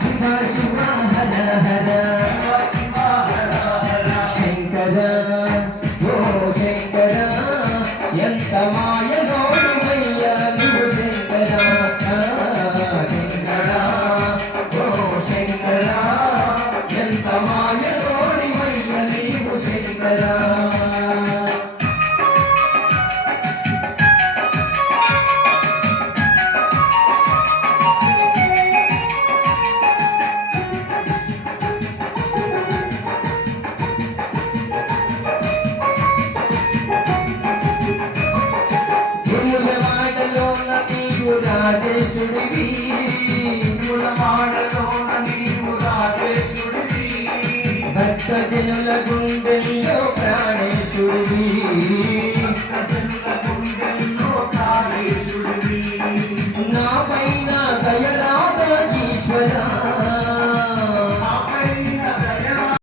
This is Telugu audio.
శివ శివ హర హర శంకర ఓ శంకర ఎంత మాయలోడుమయ్యా నువ్వు శంకర శంకర ఓ శంకర ఎంత మాయలోడిమయ్యా నీవు శంకర రాజేశుడివి